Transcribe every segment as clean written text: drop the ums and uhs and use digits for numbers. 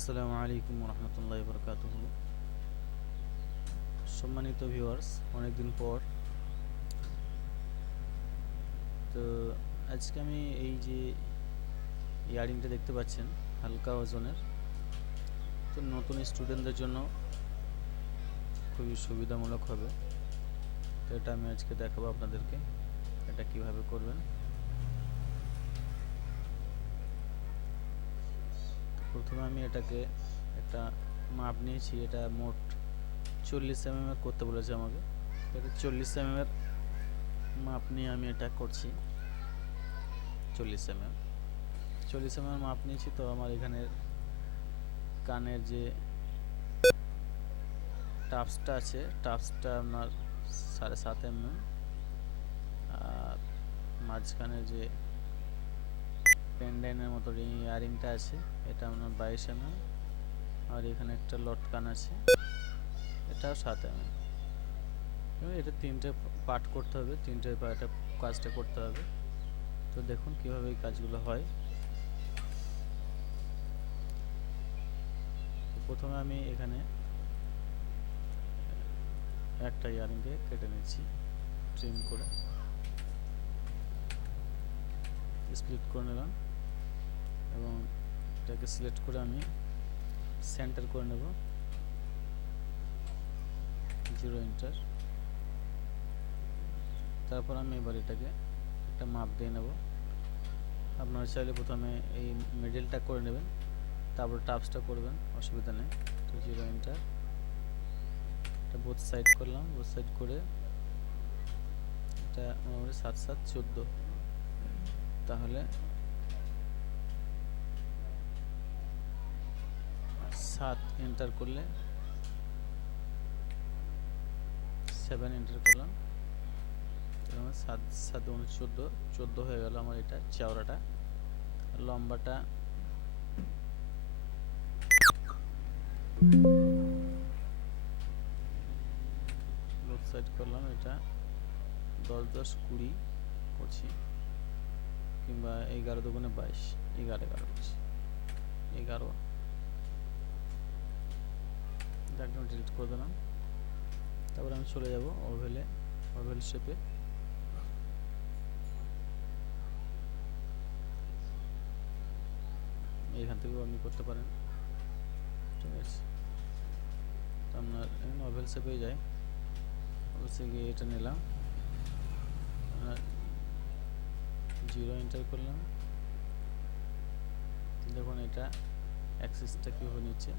আসসালামু আলাইকুম রহমতুল্লাহি বরকাতুহু। সম্মানিত ভিউয়ার্স, অনেকদিন পর তো আজকে আমি এই যে ইয়ারিংটা দেখতে পাচ্ছেন হালকা ওজনের, তো নতুন স্টুডেন্টদের জন্য খুবই সুবিধামূলক হবে। তো এটা আমি আজকে দেখাবো আপনাদেরকে এটা কিভাবে করবেন। প্রথমে আমি এটাকে একটা মাপ নিয়েছি, এটা মোট 40 mm করতে বলেছে আমাকে। এটা 40 mm মাপ নিয়ে আমি এটা করছি। 40 mm মাপ নিয়েছি। তো আমার এখানে কানের যে টাপসটা আছে, টাপসটা আপনার 7.5 mm, আর মাঝখানে যে পেনডাইনের মতো ইয়ারিংটা আছে এটা আপনার 22 mm, আর এখানে একটা লটকান আছে এটাও 7 mm। এটা তিনটে পার্ট করতে হবে, তিনটে পার্টে কাজটা করতে হবে। তো দেখুন কিভাবে এই কাজগুলো হয়। প্রথমে আমি এখানে একটা ইয়ারিংকে কেটে নিচ্ছি, ট্রিম করে স্প্লিট করে নিলাম এবং এটাকে সিলেক্ট করে আমি সেন্টার করে নেব 0 এন্টার। তারপর আমি এবার এটাকে একটা মাপ দিয়ে নেব। আপনারা চাইলে প্রথমে এই মিডলটা করে নেবেন, তারপর টাপসটা করবেন, অসুবিধা নেই। তো 0 এন্টার, এটা বোথ সাইড করলাম, বোথ সাইড করে এটা মোটামুটি 7 7 14, তাহলে 7 এন্টার করলে 7 এন্টার করলাম, 7 7 14 14 হয়ে গেল আমার এটা চওড়াটা। লম্বাটা বোথ সাইড করলাম, এটা 10 10 20 করছি, কিংবা 11 দুগুণে 22, 11 11 করছি, 11। একদম ডিলিট করে দিলাম। তারপর আমি চলে যাব ওভেল শেপে। এখান থেকেও আপনি করতে পারেন, ঠিক আছে। আপনার ওভেল শেপে যায়, অবশ্যই গিয়ে এটা নিলাম, 0 এন্টার করলাম। দেখুন এটা অ্যাক্সিসটা কীভাবে নিচ্ছে,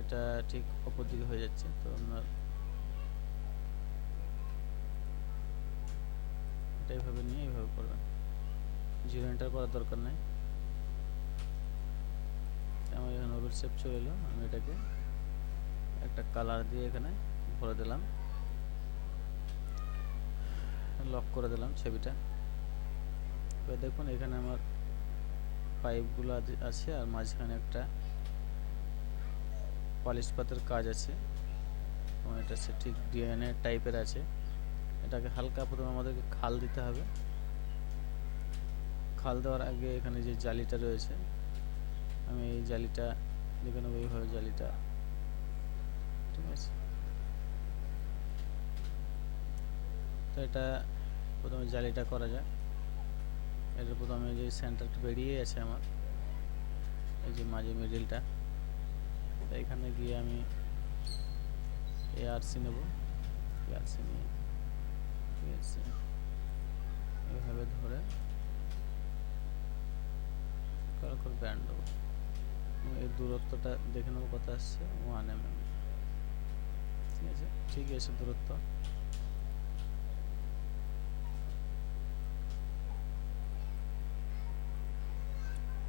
এটা ঠিক অপর দিকে হয়ে যাচ্ছে। তো আপনার এটা এইভাবে নিয়ে এইভাবে করবেন, 0 এন্টার করার দরকার নেই। আমার এখানে ওভেল শেপ চলে এলো, আমি এটাকে একটা কালার দিয়ে এখানে ভরে দিলাম, লক করে দিলাম ছবিটা। এবার দেখুন এখানে আমার পাইপগুলো আছে, আর মাঝখানে একটা পলিশ পাতের কাজ আছে, এবং এটা ঠিক ডিএনএ টাইপের আছে। এটাকে হালকা প্রথমে আমাদেরকে খাল দিতে হবে। খাল দেওয়ার আগে এখানে যে জালিটা রয়েছে, আমি এই জালিটা দেখে নেবো, এইভাবে জালিটা, ঠিক আছে। তো এটা প্রথমে জালিটা করা যায়। এটা প্রথমে যে সেন্টারটা বেরিয়ে আছে আমার, এই যে মাঝে মিডিলটা, এখানে গিয়ে আমি এআরসি নেব, এআরসি নিয়ে, ঠিক আছে, এইভাবে ধরে কারো করে ব্যান্ড দেবো। এই দূরত্বটা দেখে নেবো কত আসছে, 1 mm, ঠিক আছে, ঠিকই আছে দূরত্ব।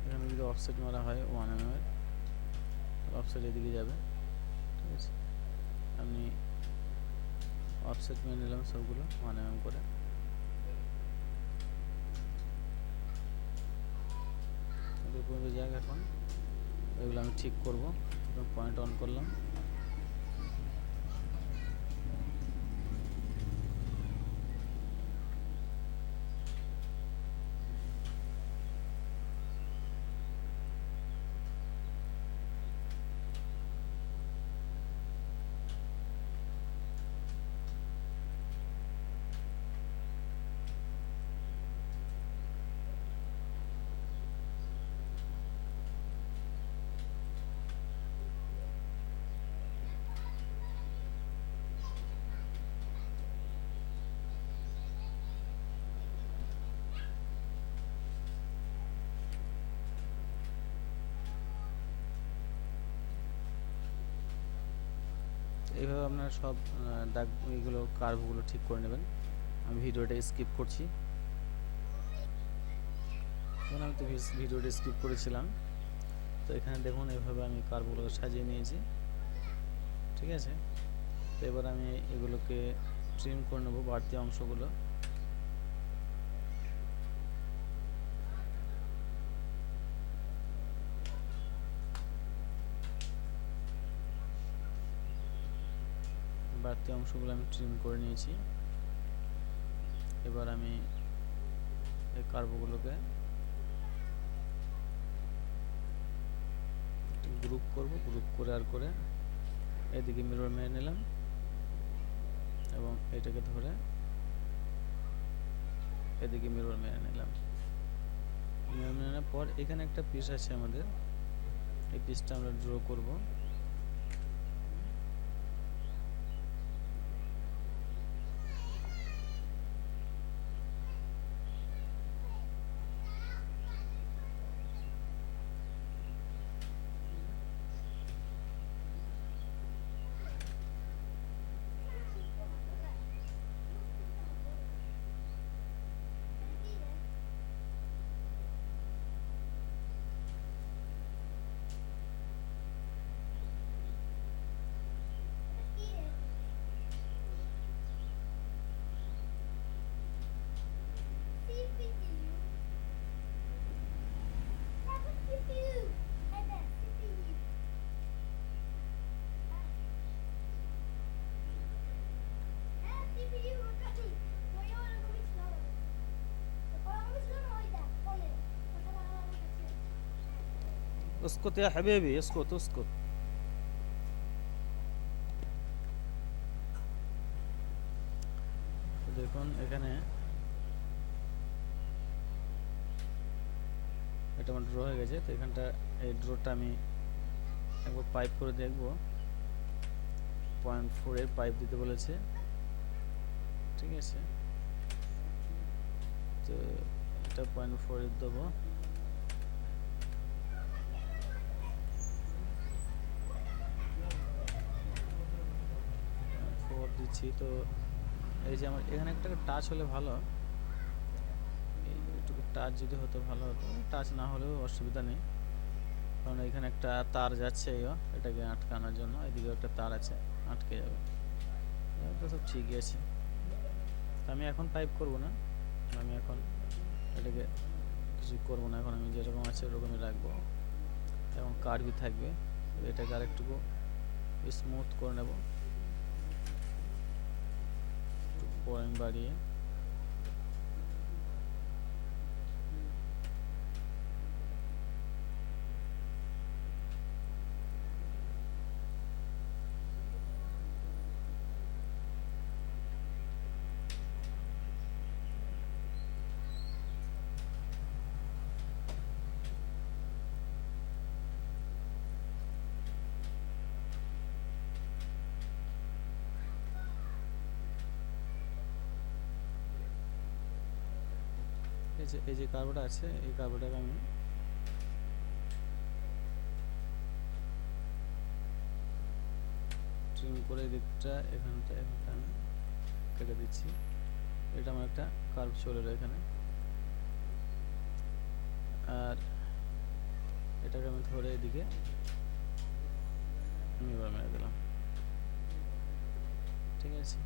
এখানে যদি অফসেট মারা হয় 1 mm এর, অফসেট এদিকে যাবে, ঠিক আছে। আমি অফসেট মেনে নিলাম সবগুলো 1 mm করে। এদের পর্যন্ত যাক, এখন এগুলো আমি ঠিক করবো। পয়েন্ট অন করলাম, আপনারা সব দাগ এইগুলো কার্ভগুলো ঠিক করে নেবেন। আমি ভিডিওটা স্কিপ করছি, এখন আমি তো ভিডিওটা স্কিপ করেছিলাম। তো এখানে দেখুন এইভাবে আমি কার্ভগুলো সাজিয়ে নিয়েছি, ঠিক আছে। তো এবার আমি এগুলোকে ট্রিম করে নেব, বাড়তি অংশগুলো। বাড়তি অংশগুলো আমি ট্রিম করে নিয়েছি। এবার আমি এই কার্ভগুলোকে গ্রুপ করব, গ্রুপ করে এদিকে মিরর মেরে নিলাম এবং এটাকে ধরে এদিকে মিরর মেরে নিলাম। মিরর মেরে নেওয়ার পর এখানে একটা পিস আছে আমাদের, এই পিসটা আমরা ড্র করব। اسكت يا حبيبي، اسكت اسكت। দেখুন এখানে এটা আমার ড্র হয়ে গেছে। তো এখানটা এই ড্রটা আমি একবার পাইপ করে দেখব, 0.4 এর পাইপ দিতে বলেছে, ঠিক আছে। তো এটা 0.4 এর দেবো। দিচ্ছি। তো এই যে আমার এখানে একটা টাচ হলে ভালো, এইটুকু টাচ যদি হতো ভালো হতো, টাচ না হলেও অসুবিধা নেই, কারণ এখানে একটা তার যাচ্ছে এটাকে আটকানোর জন্য, এদিকে একটা তার আছে, আটকে যাবে। তো সব ঠিকই আছে। আমি এখন পাইপ করব না, আমি এখন এটাকে কিছু করব না, এখন আমি যেরকম আছে ওরকমই রাখবো এবং কার্ভই থাকবে। এটাকে আরেকটুকু স্মুথ করে নেব, পয়েন্ট বাড়িয়ে। এই যে কার্ভটা আছে, এই কার্ভটাকে আমি ট্রিম করে দিকটা এখানটা আমি কেটে দিচ্ছি। এটা আমার একটা কার্ভ চলে এলো এখানে, আর এটাকে আমি ধরে এদিকে মিরর মেরে দিলাম, ঠিক আছে।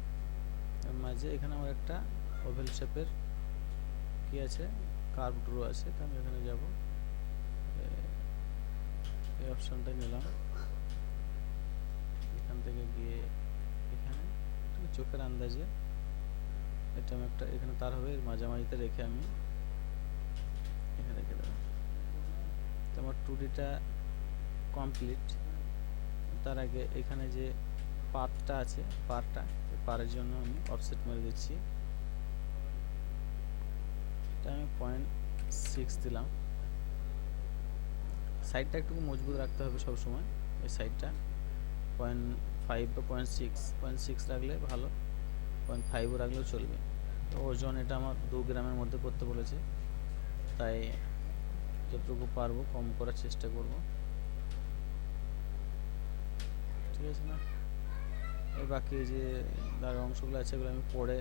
এর মাঝে এখানে আমার একটা ওভেল শেপের কি আছে, কার্ভ ড্র আছে। তো আমি এখানে যাব, এই অপশনটা নিলাম, এখান থেকে গিয়ে এখানে চোখের আন্দাজে এটা আমি একটা এখানে তার হবে, মাঝামাঝিতে রেখে আমি এখানে রেখে দেবো। তো আমার 2Dটা কমপ্লিট। তার আগে এখানে যে পাতটা আছে, পারের জন্য আমি অফসেট মেরে দিচ্ছি। এটা আমি 0.6 দিলাম। সাইডটা একটু মজবুত রাখতে হবে সব সময়, এই সাইডটা 0.5 বা 0.6 রাখলে ভালো, 0.5ও রাখলেও চলবে। তো ওজন এটা আমার 2 গ্রামের মধ্যে করতে বলেছে, তাই যতটুকু পারবো কম করার চেষ্টা করব, ঠিক আছে না। এই বাকি যে তার অংশগুলো আছে এগুলো আমি পরে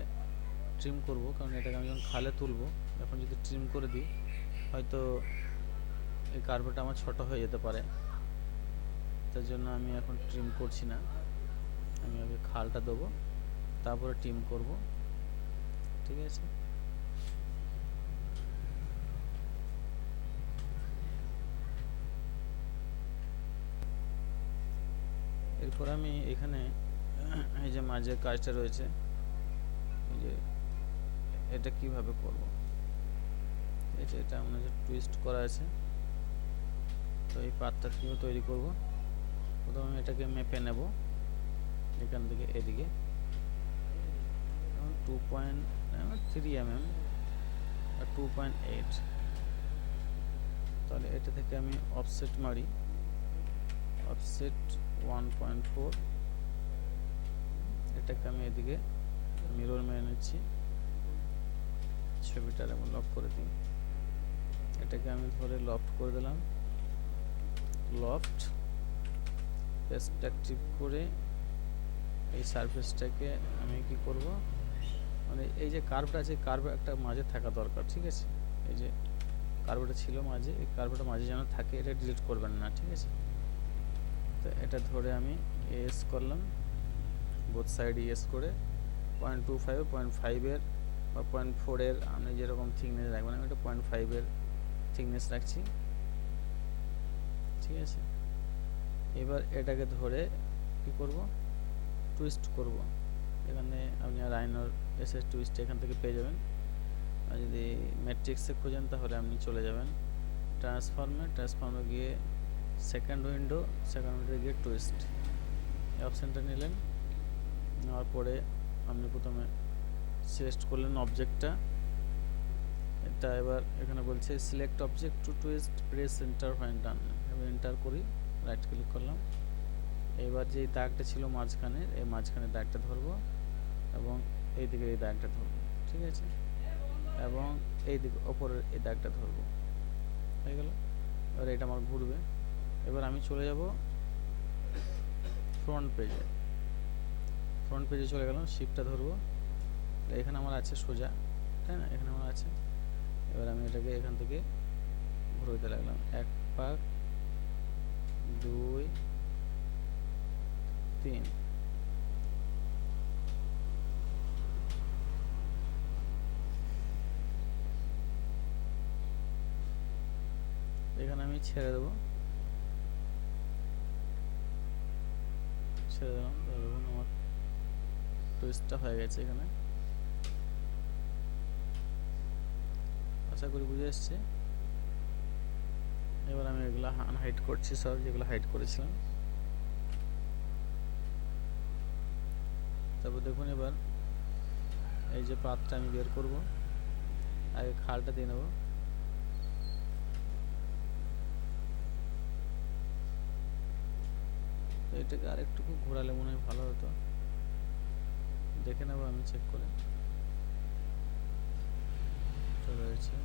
ট্রিম করব, কারণ এটাকে আমি যখন খালে তুলবো, এখন যদি ট্রিম করে দিই হয়তো এই কার্পেটটা আমার ছোট হয়ে যেতে পারে। তার জন্য আমি এখন ট্রিম করছি না, আমি আগে খালটা দেবো তারপরে ট্রিম করব। ঠিক আছে, এরপর আমি এখানে এই যে মাঝে কাজটা রয়েছে, এই যে এটা কিভাবে করব, এই যে এটা মনে হচ্ছে টুইস্ট করা আছে, তো এই পাতটা কীভাবে তৈরি করব। প্রথমে আমি এটাকে মেপে নেব এখান থেকে এদিকে 2.3 mm আর 2.8, তাহলে এটা থেকে আমি অফসেট মারি, অফসেট 1.4, এটাকে আমি এদিকে মিরর মেরে নিচ্ছি, ছবিটার এমন লক করে দিই, এটাকে আমি ধরে লফট করে দিলাম, লফট পার্সপেক্টিভ করে এই সারফেসটাকে আমি কি করব, মানে এই যে কার্ভটা আছে কার্ভ একটা মাঝে থাকা দরকার। ঠিক আছে, এই যে কার্ভটা ছিল মাঝে, এই কার্ভটা মাঝে যেন থাকে, এটা ডিলিট করবেন না। ঠিক আছে, তো এটা ধরে আমি এস করলাম, বোথ সাইড এস করে 0.25 0.5 বা 0.4 আপনি যেরকম থিকনেস রাখবেন, আমি এটা 0.5 থিকনেস রাখছি। ঠিক আছে, এবার এটাকে ধরে কি করব, টুইস্ট করব। এখানে আপনি রাইনোর এসএস টুইস্ট এখান থেকে পেয়ে যাবেন, আর যদি ম্যাট্রিক্সে খোঁজেন তাহলে আপনি চলে যাবেন ট্রান্সফর্মে গিয়ে সেকেন্ড উইন্ডো গিয়ে টুইস্ট, এই অপশানটা নিলেন, নেওয়ার পরে আপনি প্রথমে সিলেক্ট করলেন অবজেক্টটা, এটা এবার এখানে বলছে select object to twist, press enter fine done, আমি এন্টার করি, রাইট ক্লিক করলাম। এবার যে দাগটা ছিল মাঝখানে, এই মাঝখানে দাগটা ধরবো এবং এই দিকে এই দাগটা ধরবো। ঠিক আছে, এবং এই দিকে ওপরের এই দাগটা ধরবো, হয়ে গেল। এবার এটা আমার ঘুরবে, এবার আমি চলে যাব ফ্রন্ট পেজে চলে গেলাম, শিফটটা ধরবো, এখানে আমার আছে সোজা, তাই না, এখানে আমার আছে। এবার আমি এটাকে এখান থেকে ঘুরতে লাগলাম, 1 পাক 2 3, এখানে আমি ছেড়ে দেবো, ছেড়ে দিলাম, দেখুন আমার টুইস্টটা হয়ে গেছে এখানে। আশা করি বুঝে এসছে। এবার আমি এগুলো আনহাইড করছি, সব যেগুলো হাইড করেছিলাম। তারপর দেখুন এবার এই যে পাতটা আমি বের করব, আগে খালটা দিয়ে নেব, এটাকে আর একটু ঘোরালে মনে হয় ভালো হতো, দেখে নেব আমি চেক করে। রয়েছে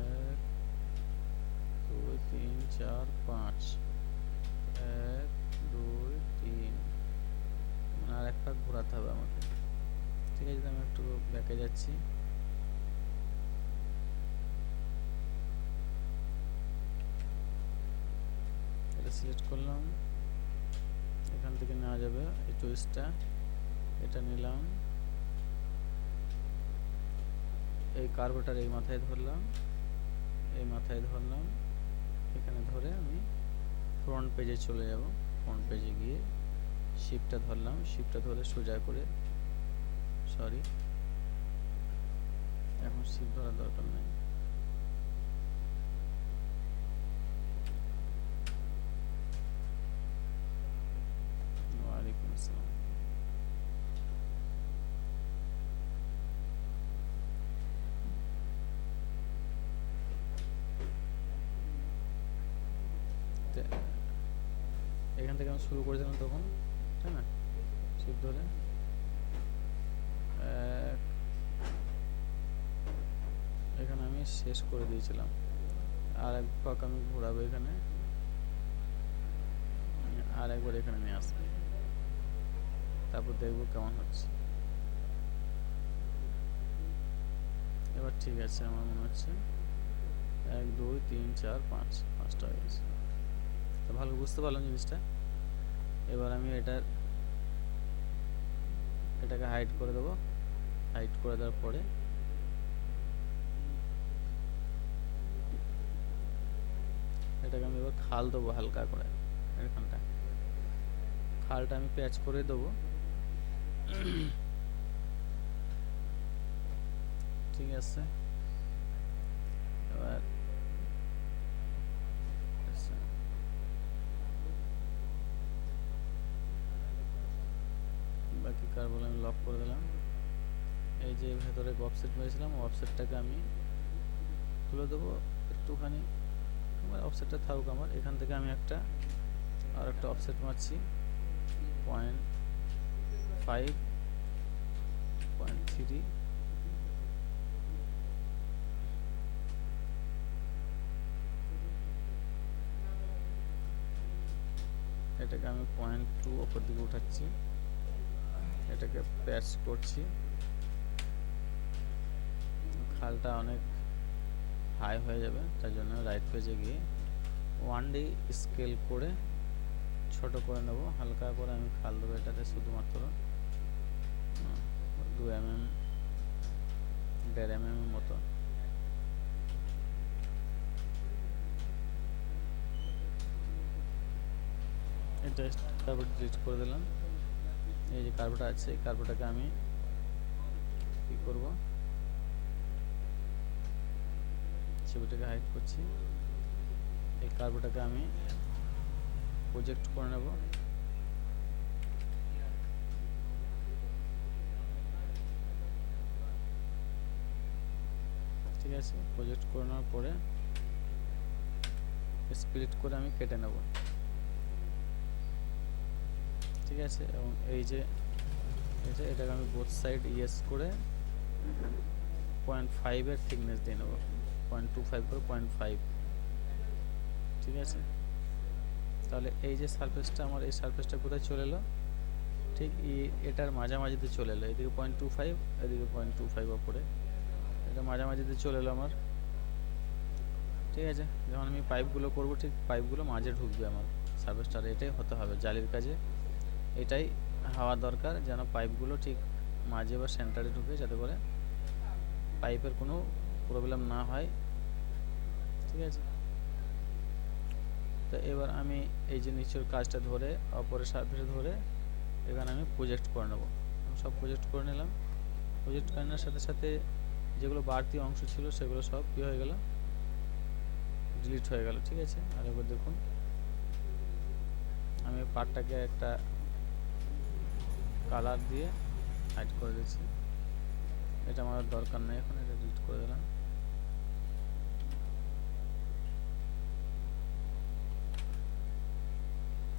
1 2 3 4 5, 1 2 3, আর এক পাক ঘোরাতে হবে আমাকে। ঠিক আছে, আমি একটু ব্যাকে যাচ্ছি, এটা সিলেক্ট করলাম, এখান থেকে নেওয়া যাবে এই টুইস্টটা, এটা নিলাম, এই কার্ভটার এই মাথায় ধরলাম, এখানে ধরে আমি ফ্রন্ট পেজে চলে যাব, ফ্রন্ট পেজে গিয়ে শিফটটা ধরলাম, শিফটটা ধরে সোজা করে, সরি এখন শিফট ধরার দরকার নেই, ওয়ালাইকুম আসসালাম। এখান থেকে আমি শুরু করেছিলাম তখন, তাই না, শিফট ধরে এখানে আমি শেষ করে দিয়েছিলাম, আর এক পাক আমি ঘোরাবো এখানে, আর একবার এখানে নিয়ে আসবো, তারপর দেখবো কেমন হচ্ছে। এবার ঠিক আছে আমার মনে হচ্ছে 1 2 3 4 5 5টা হয়ে গেছে। তো ভালো বুঝতে পারলাম জিনিসটা। এবার আমি এটাকে হাইড করে দেবো। হাইড করে দেওয়ার পরে এটাকে আমি এবার খাল দেবো হালকা করে। এখানটা খালটা আমি প্যাচ করে দেবো। ঠিক আছে। এবার আচ্ছা, বাকি কার্বন আমি লক করে দিলাম। এই যে ভেতরে অফসেট মেরেছিলাম, অফসেটটাকে আমি তুলে দেবো একটুখানি। আমার অফসেটটা থাকুক। আমার এখান থেকে আমি আর একটা অফসেট মারছি 0.5 0.3। এটাকে আমি 0.2 ওপর দিকে উঠাচ্ছি। এটাকে প্যাচ করছি। খালটা অনেক হাই হয়ে যাবে, তার জন্য রাইট পেজে গিয়ে 1D স্কেল করে ছোট করে নেব। হালকা করে আমি খাল দেবো এটাতে, শুধুমাত্র 2 mm 1.5 mm মতো। এটা তারপর ডিলিট করে দিলাম। এই যে কার্বনটা আছে, এই কার্বনটাকে আমি কি করব, ছবিটাকে হাইড করছি। এই কার্বনটাকে আমি প্রজেক্ট করে নেব। ঠিক আছে, প্রজেক্ট করে নেওয়ার পরে স্প্লিট করে আমি কেটে নেব। ঠিক আছে, এবং এই যে এটাকে আমি বোথ সাইড ইয়েস করে 0.5 এর থিকনেস দিয়ে নেব। 0.25 করে 0.5। ঠিক আছে, তাহলে এই যে সারফেসটা, আমার এই সারফেসটা কোথায় চলে এলো, ঠিক এটার মাঝামাঝিতে চলে এলো। এদিকে 0.25, এদিকে 0.25 ওপরে, এটা মাঝামাঝিতে চলে এলো আমার। ঠিক আছে, যখন আমি পাইপগুলো করব, ঠিক পাইপগুলো মাঝে ঢুকবে আমার সারফেসটার। এটাই হতে হবে জালির কাজে, এটাই হওয়া দরকার, যেন পাইপগুলো ঠিক মাঝে বা সেন্টারে ঢুকে, যাতে করে পাইপের কোনো প্রবলেম না হয়। ঠিক আছে, তো এবার আমি এই যে নিচের কাজটা ধরে, অপরের সারফেসে ধরে এখানে আমি প্রজেক্ট করে নেব। সব প্রজেক্ট করে নিলাম। প্রজেক্ট করে নেওয়ার সাথে সাথে যেগুলো বাড়তি অংশ ছিল সেগুলো সব কী হয়ে গেল, ডিলিট হয়ে গেল। ঠিক আছে, আর এবার দেখুন আমি পার্টটাকে একটা কালার দিয়ে হাইড করে দিচ্ছি। এটা আমার দরকার নেই এখন, এটা ডিলিট করে দিলাম।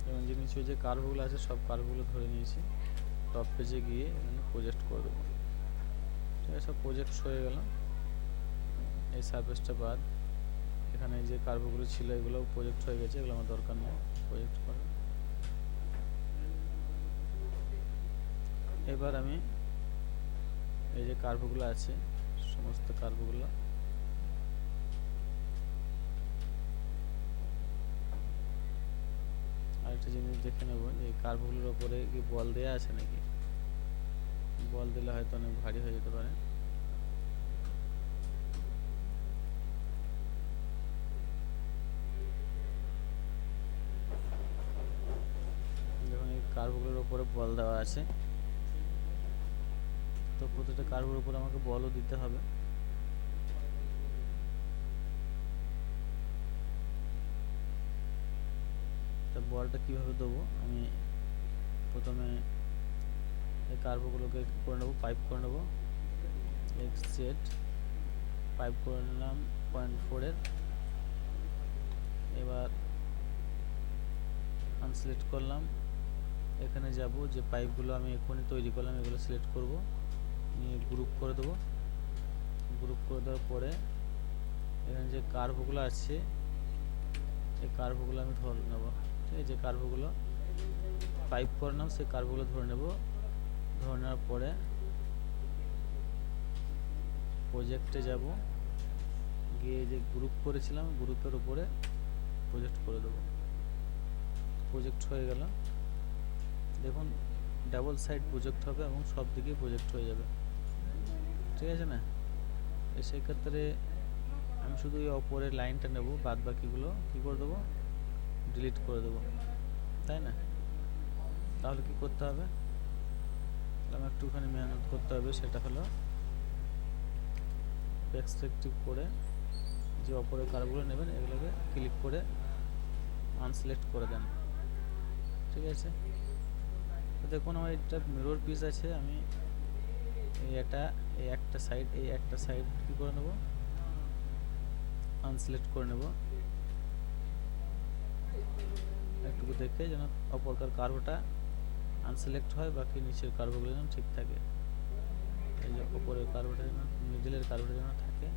এবং যে নিচে যে কার্ভগুলো আছে সব কার্ভগুলো ধরে নিয়েছি। টপ পেজে গিয়ে এখানে প্রজেক্ট করে দেবো। ঠিক আছে, সব প্রজেক্ট হয়ে গেল। এই সারফেসটা বাদ এখানে যে কার্ভগুলো ছিল এগুলো প্রজেক্ট হয়ে গেছে, এগুলো আমার দরকার নেই প্রজেক্ট করা। এবার আমি এই যে কার্ভগুলো আছে সমস্ত কার্ভগুলো আরেকটা জিনিস দেখে নেব, যে কার্ভগুলোর ওপরে কি বল দেওয়া আছে নাকি। বল দিলে হয়তো অনেক ভারী হয়ে যেতে পারে। যখন এই কার্ভগুলোর ওপরে বল দেওয়া আছে, তো প্রতিটা কার্ভের উপর আমাকে বলও দিতে হবে। তা বলটা কীভাবে দেবো, আমি প্রথমে এই কার্ভগুলোকে করে নেবো, পাইপ করে নেবো। এক্সজেড পাইপ করে নিলাম 0.4-এর। এবার আনসিলেক্ট করলাম। এখানে যাব, যে পাইপগুলো আমি এখনই তৈরি করলাম এগুলো সিলেক্ট করব, নিয়ে গ্রুপ করে দেবো। গ্রুপ করে দেওয়ার পরে এখানে যে কার্ভগুলো আছে এই কার্ভগুলো আমি ধরে নেব। ঠিক আছে, যে কার্ভগুলো পাইপ করলাম সেই কার্ভগুলো ধরে নেব ধরে নেওয়ার পরে প্রজেক্টে যাব, গিয়ে যে গ্রুপ করেছিলাম গ্রুপের উপরে প্রজেক্ট করে দেবো। প্রজেক্ট হয়ে গেল, দেখুন ডাবল সাইড প্রজেক্ট হবে এবং সব দিকেই প্রজেক্ট হয়ে যাবে, ঠিক আছে না। সেই ক্ষেত্রে আমি শুধু এই ওপরের লাইনটা নেব, বাদ বাকিগুলো কী করে দেবো, ডিলিট করে দেবো, তাই না। তাহলে কি করতে হবে, আমার একটুখানি মেহনত করতে হবে, সেটা হলো এক্সট্রাক্টিভ করে যে ওপরের কার্ভগুলো নেবেন এগুলোকে ক্লিক করে আনসিলেক্ট করে দেন, ঠিক আছে। তো দেখুন আমার এটা মিরর পিস আছে, আমি এই একটা সাইড কি করে নেব, আনসিলেক্ট করে নেব, একটু দেখে যেন অপরকার কার্ভটা আনসিলেক্ট হয়, বাকি নিচের কার্ভগুলো যেন ঠিক থাকে। এই যে উপরের কার্ভটা যেন, মিডলের কার্ভটা যেন থাকে,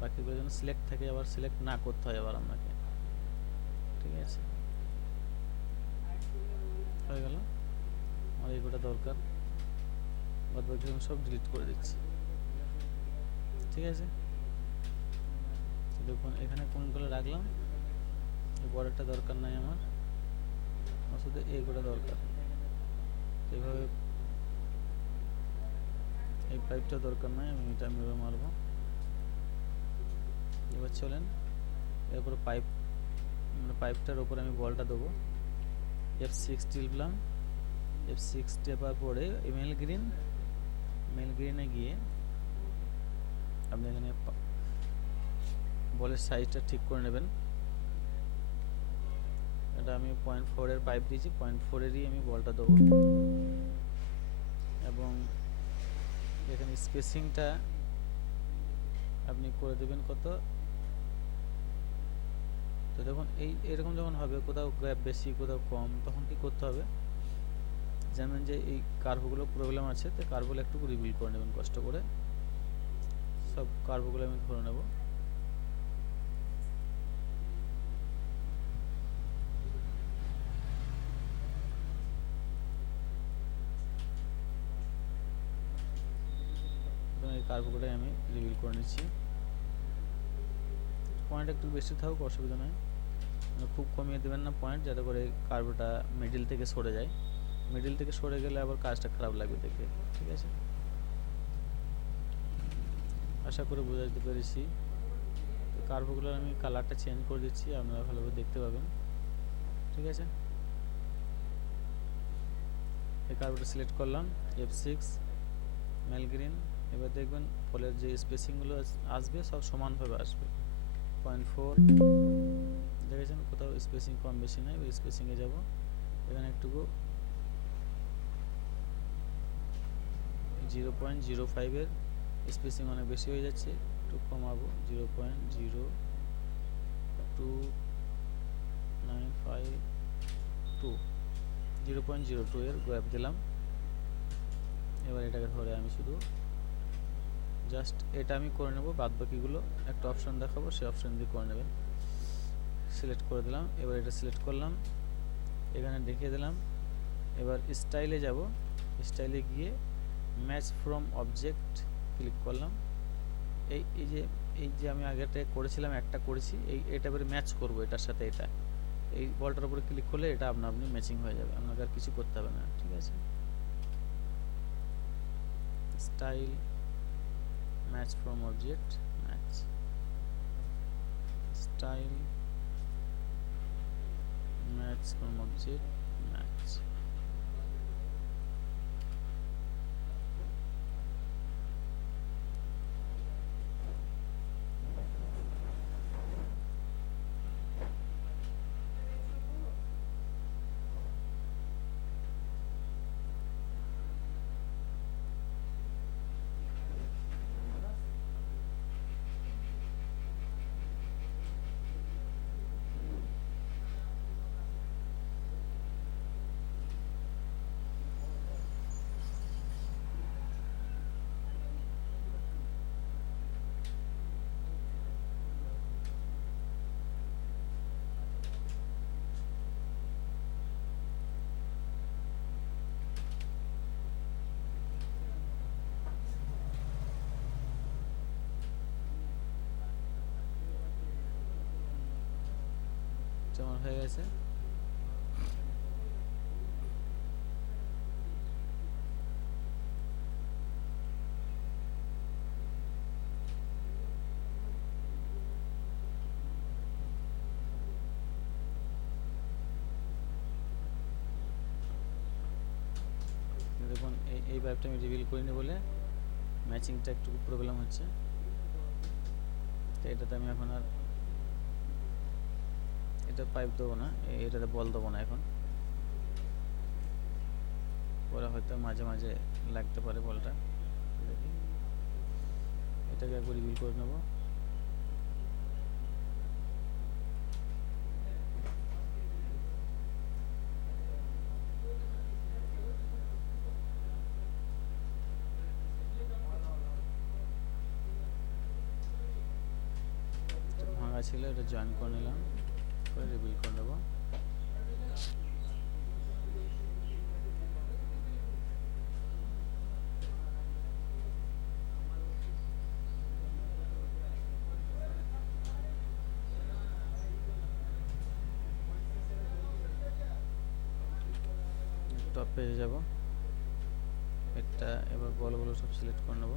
বাকিগুলো যেন সিলেক্ট থাকে, আবার সিলেক্ট না করতে হয় আবার আপনাকে, ঠিক আছে। হয়ে গেল, আমার এইগুলো দরকার, বাদ বাকি সব ডিলিট করে দিচ্ছি, ঠিক আছে। দেখুন এখানে কোনগুলো রাখলাম, এই বর্ডারটা দরকার নাই আমার শুধু এইগুলো দরকার। এইভাবে এই পাইপটা দরকার নাই, আমি এটা মিরর মারব। এবার চলেন এরপরে পাইপটার উপরে আমি বলটা দেবো, F6 টিপলাম, F6 টেপার পরে মেল গ্রিনে গিয়ে আপনি এখানে বলের সাইজটা ঠিক করে নেবেন। এটা আমি 0.4 এর পাইপ দিয়েছি, 0.4 এরই আমি বলটা দেবো, এবং এখানে স্পেসিংটা আপনি করে দেবেন কত। তো দেখুন এরকম যখন হবে, কোথাও গ্যাপ বেশি কোথাও কম, তখন কি করতে হবে, যেমন যে এই কার্ভগুলো প্রবলেম আছে, তো কার্ভগুলো একটু রিভিল করে নেবেন কষ্ট করে, সব কার্ভগুলো আমি ধরে নেব। এই কার্ভগুলোই আমি রিভিল করে নিচ্ছি। পয়েন্ট একটু বেশি থাকুক অসুবিধা নয়, খুব কমিয়ে দেবেন না পয়েন্ট, যাতে করে কার্ভটা মিডিল থেকে সরে যায়, মিডিল থেকে সরে গেলে আবার কাজটা খারাপ লাগবে দেখে, ঠিক আছে। আশা করে বোঝাতে পেরেছি। তো কার্ভগুলোর আমি কালারটা চেঞ্জ করে দিচ্ছি, আপনারা ভালোভাবে দেখতে পাবেন, ঠিক আছে। এই কার্ভটা সিলেক্ট করলাম, F6 মেল গ্রিন। এবার দেখবেন ফলের যে স্পেসিংগুলো আসবে সব সমানভাবে আসবে। 0.4 দেখেছেন, কোথাও স্পেসিং কম বেশি নাই, ওই স্পেসিংয়ে যাব। এখানে একটুকু 0.05 এর স্পেসিং অনেক বেশি হয়ে যাচ্ছে, একটু কমাবো, 0.02 এর গ্যাপ দিলাম। এবার এটাকে ধরে আমি শুধু জাস্ট এটা আমি করে নেব, বাদ বাকিগুলো একটা অপশন দেখাবো, সেই অপশন দিয়ে করে নেবেন। সিলেক্ট করে দিলাম, এবার এটা সিলেক্ট করলাম, এখানে দেখিয়ে দিলাম। এবার স্টাইলে যাব, স্টাইলে গিয়ে ম্যাচ ফ্রম অবজেক্ট ক্লিক করলাম। এই যে আমি আগেটা করেছিলাম, একটা করেছি, এটা এবারে ম্যাচ করব এটার সাথে, এটা এই বলটার উপরে ক্লিক করলে এটা আপনি ম্যাচিং হয়ে যাবে, আপনাকে আর কিছু করতে হবে না, ঠিক আছে। Style match from object, match style match from object, match. কাজটা আমার হয়ে গেছে। দেখুন এই পাইপটা আমি রিভিল করিনি বলে ম্যাচিংটা একটু প্রবলেম হচ্ছে। তো এটাতে আমি এখন আর এটা পাইপ দেবো না, এটাতে বল দেবো না এখন, পরে হয়তো মাঝে মাঝে লাগতে পারে বলটা। দেখি এটাকে একবার রিভিল করে নেব। ভাঙা ছিল, এটা জয়েন করে নিলাম, করে রিভিল করে নেব। টপ পেজে যাব, এটা এবার বলগুলো সব সিলেক্ট করে নেব।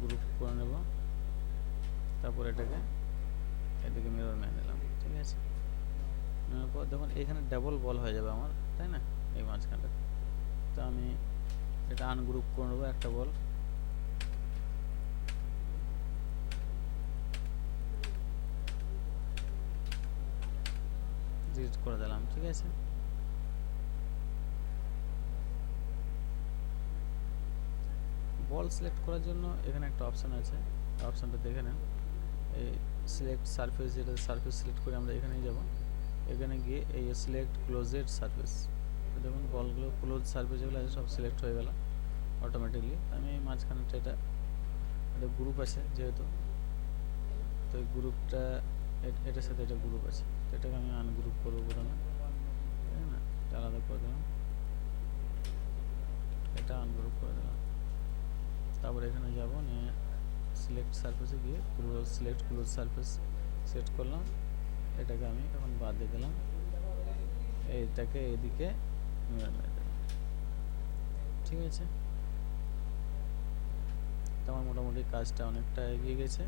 গ্রুপ করে নেব, তারপর এটাকে এদিকে মিরর মেনে নিলাম। ঠিক আছে, নেওয়ার পর দেখুন এখানে ডাবল বল হয়ে যাবে আমার, তাই না, এই মাঝখানটা। তো আমি এটা আনগ্রুপ করে নেবো, একটা বল ডিলিট করে দিলাম। ঠিক আছে, বল সিলেক্ট করার জন্য এখানে একটা অপশান আছে, অপশানটা দেখে নেন। এই সিলেক্ট সারফেস, যেটা সারফেস সিলেক্ট করে আমরা এখানেই যাব। এখানে গিয়ে এই সিলেক্ট ক্লোজেড সারফেস, দেখুন বলগুলো ক্লোজ সারফেস যেগুলো আছে সব সিলেক্ট হয়ে গেল অটোমেটিকলি। আমি মাঝখানেটা এটা গ্রুপ আছে যেহেতু, তো এই গ্রুপটা এটার সাথে এটা গ্রুপ আছে, তো এটাকে আমি আনগ্রুপ করবো প্রথমে, তাই না, এটা আলাদা করে দিলাম, এটা আনগ্রুপ করে দিলাম। তারপরে এখানে যাব, নিয়ে সিলেক্ট সারফেসে গিয়ে সিলেক্ট ক্লোজ সারফেস সেট করলাম, এটাকে আমি এখন বাদ দিয়ে দিলাম, এইটাকে এদিকে মিরর মেরে দিলাম। ঠিক আছে, তো আমার মোটামুটি কাজটা অনেকটা এগিয়ে গেছে,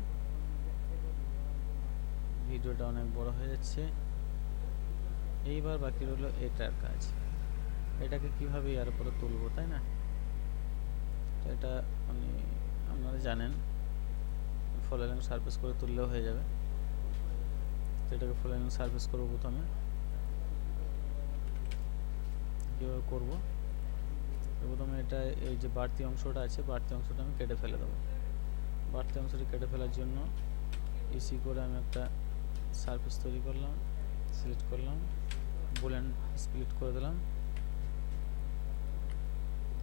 ভিডিওটা অনেক বড় হয়ে যাচ্ছে। এইবার বাকি রইল এটার কাজ, এটাকে কিভাবে এর উপরে তুলবো, তাই না। তো এটা মানে আপনারা জানেন ফুল এলাইন সারফেস করে তুললেও হয়ে যাবে। তো এটাকে ফুল এলাইন সারফেস করবো, প্রথমে কীভাবে করবো, প্রথমে এটা এই যে বাড়তি অংশটা আছে, বাড়তি অংশটা আমি কেটে ফেলে দেবো। বাড়তি অংশটা কেটে ফেলার জন্য ইসি করে আমি একটা সারফেস তৈরি করলাম, সিলেক্ট করলাম, বুলেন স্প্লিট করে দিলাম,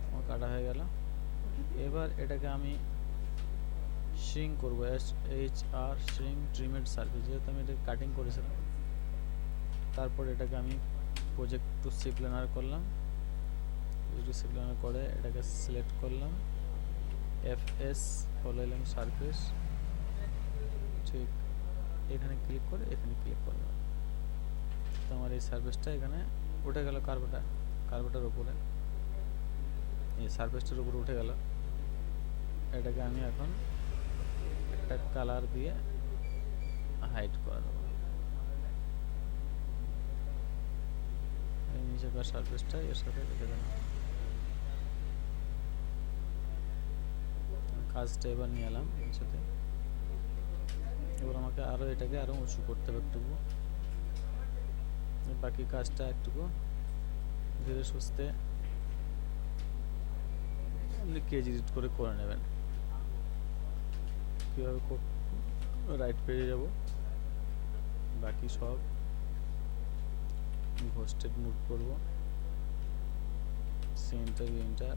আমার কাটা হয়ে গেল। এবার এটাকে আমি শ্রিঙ্ক করবো, SHR শ্রিঙ্ক ট্রিমেড সারফেস, যেহেতু আমি এটাকে কাটিং করেছিলাম। তারপর এটাকে আমি প্রজেক্ট টু সি প্ল্যানার করলাম, সি প্ল্যানার করে এটাকে সিলেক্ট করলাম, FS ফলো এলাম সারফেস, ঠিক এখানে ক্লিক করে এখানে ক্লিক করলাম। তো আমার এই সারফেসটা এখানে উঠে গেল, কার্ভটার উপরে, এই সারফেসটার উপরে উঠে গেল। এটাকে আমি এখন একটা কালার দিয়ে হাইড করে দেবো, এই নিচেকার সারফেসটা এর সাথে রেখে দেবো। কাজটা এবার নিয়ে এলাম নিচেতে, এবার আমাকে আরও এটাকে আরও উঁচু করতে হবে একটুকু, বাকি কাজটা একটুকু ধীরে সুস্থে আপনি কেজি এডিট করে নেবেন। কীভাবে রাইট পেজে যাব, বাকি সব হোস্টেড মুভ করব, সেন্টার এন্টার,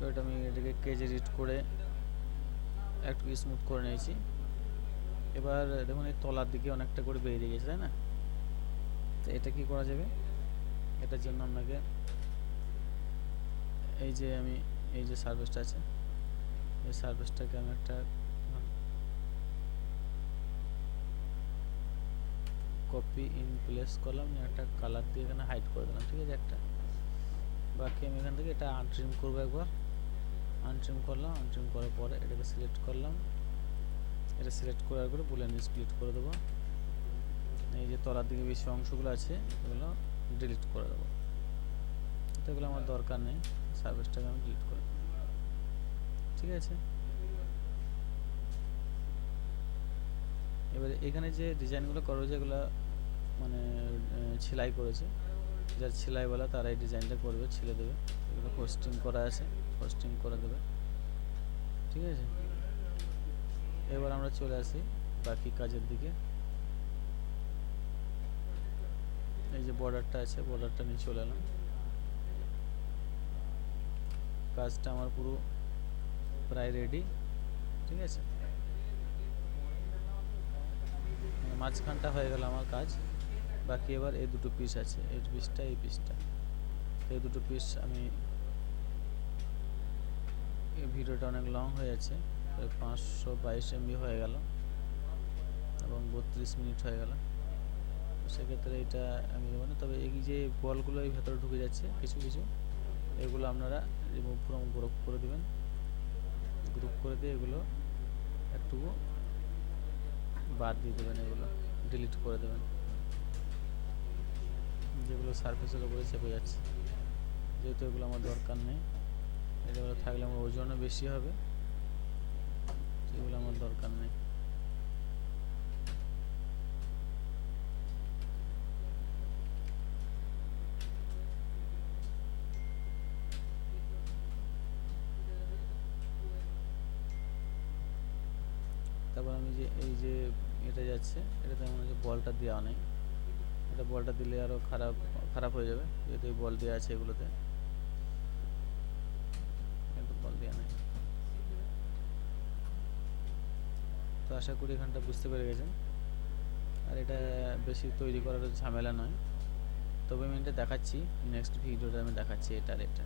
তো এটা আমি এটাকে কেজে রিড করে একটু স্মুথ করে নিয়েছি। এবার দেখুন এই তলার দিকে অনেকটা করে বেরিয়ে গেছে, তাই না? তো এটা কি করা যাবে, এটার জন্য আপনাকে এই যে আমি এই যে সারফেসটা আছে, এই সারফেসটাকে আমি একটা কপি ইন প্লেস করলাম, একটা কালার দিয়ে এখানে হাইড করে দিলাম, ঠিক আছে একটা। বাকি আমি এখান থেকে এটা আনট্রিম করবো, একবার আনট্রিম করলাম, আনট্রিম করার পরে এটাকে সিলেক্ট করলাম, এটা সিলেক্ট করার পরে বুলিয়ান স্প্লিট করে দেবো। এই যে তলার দিকে বেশি অংশগুলো আছে এগুলো ডিলিট করে দেবো, এগুলো আমার দরকার নেই, সার্ভিসটাকে আমি ডিলিট করে দেবো, ঠিক আছে। এবারে এখানে যে ডিজাইনগুলো করা হয়েছে এগুলো মানে সেলাই করেছে, যার সেলাইওয়ালা তারা এই ডিজাইনটা করবে, ছিলে দেবে, এগুলো পোস্টিং করা আছে, পোস্টিং করে দেবে, ঠিক আছে। এবার আমরা চলে আসি বাকি কাজের দিকে। এই যে বর্ডারটা আছে, বর্ডারটা নিয়ে চলে এলাম, কাজটা আমার পুরো প্রায় রেডি, ঠিক আছে। মাঝখানটা হয়ে গেল আমার কাজ, বাকি এবার এই দুটো পিস আছে, এই পিসটা এই পিসটা, এই দুটো পিস আমি, এই ভিডিওটা অনেক লং হয়ে যাচ্ছে, 522 MB হয়ে গেল এবং 32 মিনিট হয়ে গেল, সেক্ষেত্রে এটা আমি দেবো না। তবে এই যে বলগুলো এই ভেতরে ঢুকে যাচ্ছে কিছু কিছু, এগুলো আপনারা রিমুভ ফ্রম গ্রুপ করে দেবেন, গ্রুপ করে দিয়ে এগুলো একটু বাদ দিয়ে দেবেন, এগুলো ডিলিট করে দেবেন, যেগুলো সারফেসের উপরে চেপে যাচ্ছে, যেহেতু এগুলো আমার দরকার নেই, এগুলো থাকলে আমার ওজনও বেশি হবে, এগুলো আমার দরকার নেই। তারপর আমি যে এই যে এটা যাচ্ছে, এটাতে আমার যে বলটা দেওয়া নেই, এটা বলটা দিলে আরও খারাপ হয়ে যাবে, যেহেতু এই বল দেওয়া আছে এগুলোতে, বল দেওয়া নেই। তো আশা করি এখানটা বুঝতে পেরে গেছেন, আর এটা বেশি তৈরি করার ঝামেলা নয়, তবে আমি এটা দেখাচ্ছি নেক্সট ভিডিওটা, আমি দেখাচ্ছি এটা আর এটা।